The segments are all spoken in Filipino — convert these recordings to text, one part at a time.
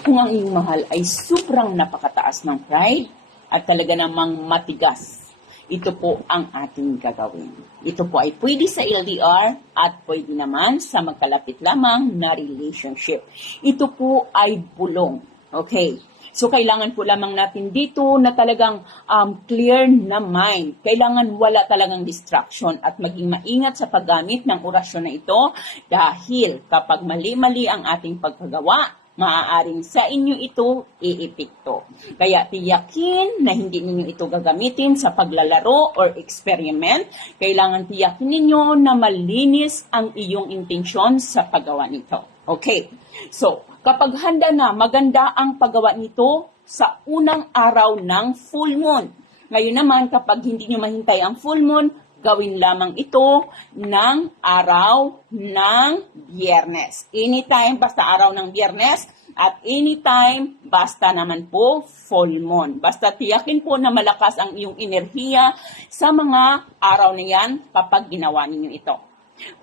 Kung ang iyong mahal ay sobrang napakataas ng pride at talaga namang matigas, ito po ang ating gagawin. Ito po ay pwede sa LDR at pwede naman sa magkalapit lamang na relationship. Ito po ay bulong. Okay. So, kailangan po lamang natin dito na talagang um, clear na mind. Kailangan wala talagang distraction at maging maingat sa paggamit ng orasyon na ito dahil kapag mali-mali ang ating pagkagawa, maaaring sa inyo ito iipikto. Kaya tiyakin na hindi ninyo ito gagamitin sa paglalaro or experiment. Kailangan tiyakin ninyo na malinis ang iyong intensyon sa paggawa nito. Okay. So, kapag handa na, maganda ang paggawa nito sa unang araw ng full moon. Ngayon naman, kapag hindi nyo mahintay ang full moon, gawin lamang ito ng araw ng biyernes. Anytime, basta araw ng biyernes, at anytime, basta naman po full moon. Basta tiyakin po na malakas ang iyong enerhiya sa mga araw na yan kapag ginawa ninyo ito.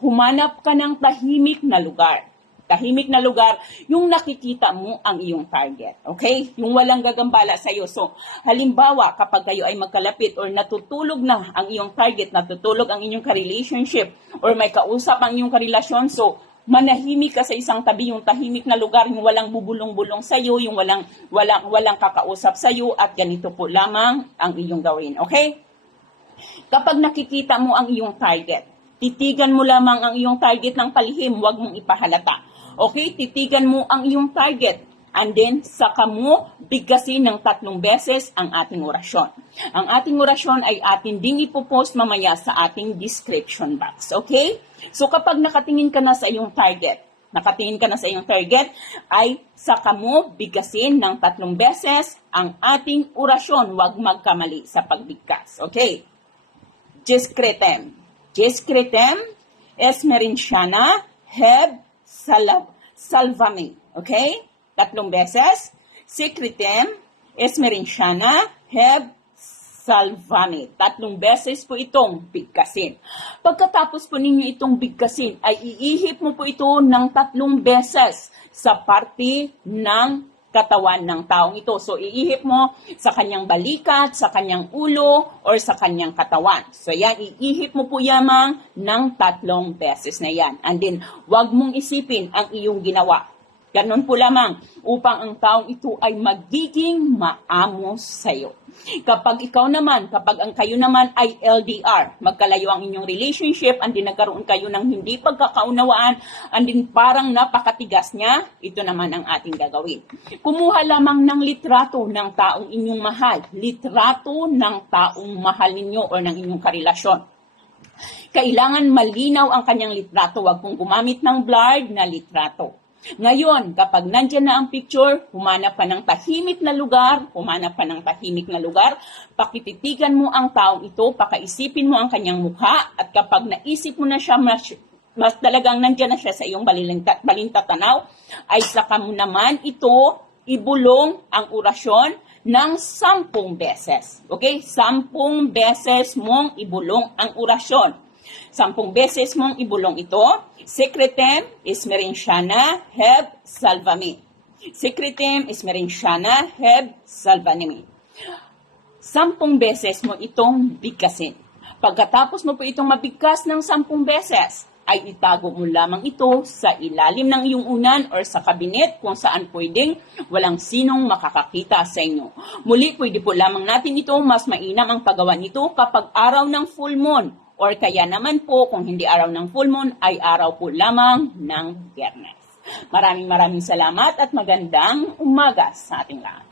Humanap ka ng tahimik na lugar tahimik na lugar, yung nakikita mo ang iyong target. Okay? Yung walang gagambala sa iyo. So, halimbawa, kapag kayo ay magkalapit or natutulog na ang iyong target, natutulog ang inyong ka-relationship, or may kausap ang iyong karelasyon, so, manahimik ka sa isang tabi, yung tahimik na lugar, yung walang bubulong-bulong sa iyo, yung walang, walang, walang kakausap sa iyo, at ganito po lamang ang iyong gawin. Okay? Kapag nakikita mo ang iyong target, titigan mo lamang ang iyong target ng palihim, huwag mong ipahalata. Okay, titigan mo ang iyong target. And then, saka mo bigasin ng tatlong beses ang ating orasyon. Ang ating orasyon ay atin ding ipopost mamaya sa ating description box. Okay? So, kapag nakatingin ka na sa iyong target, nakatingin ka na sa iyong target, ay saka mo bigasin ng tatlong beses ang ating orasyon. Huwag magkamali sa pagbigkas. Okay? Jescretem. Jescretem, Esmerintiana, Heb, Salav, Salvame. Okay? Tatlong beses. Secretem, Esmerintiana, Heb, Salvame. Tatlong beses po itong bigkasin. Pagkatapos po ninyo itong bigkasin, ay iihip mo po ito ng tatlong beses sa parte ng katawan ng taong ito. So, iihip mo sa kanyang balikat, sa kanyang ulo, or sa kanyang katawan. So, yan, iihip mo po yamang ng tatlong beses na yan. And then, wag mong isipin ang iyong ginawa. Ganon po lamang upang ang taong ito ay magiging maamos sa iyo. Kapag ikaw naman, kapag ang kayo naman ay LDR, magkalayo ang inyong relationship, andin nagkaroon kayo ng hindi pagkakaunawaan, andin parang napakatigas niya, ito naman ang ating gagawin. Kumuha lamang ng litrato ng taong inyong mahal, litrato ng taong mahal ninyo o ng inyong karelasyon. Kailangan malinaw ang kanyang litrato, wag pong gumamit ng blurred na litrato. Ngayon, kapag nandyan na ang picture, humanap ka ng tahimik na lugar, humanap ka ng tahimik na lugar, pakititigan mo ang taong ito, pakaisipin mo ang kanyang mukha, at kapag naisip mo na siya, mas, mas talagang nandyan na siya sa iyong balintat, balintatanaw, ay saka mo naman ito ibulong ang orasyon ng sampung beses. Okay? Sampung beses mong ibulong ang orasyon. Sampung beses mong ibulong ito. Secretem Esmerintiana Heb Salvami. Secretem Esmerintiana Heb Salvami. Sampung beses mo itong bigkasin. Pagkatapos mo po itong mabigkas ng sampung beses, ay itago mo lamang ito sa ilalim ng iyong unan or sa kabinet kung saan pwedeng walang sinong makakakita sa inyo. Muli, pwede po lamang natin ito, mas mainam ang paggawa nito kapag araw ng full moon or kaya naman po kung hindi araw ng full moon ay araw po lamang ng biyernes. Maraming maraming salamat at magandang umaga sa ating lahat.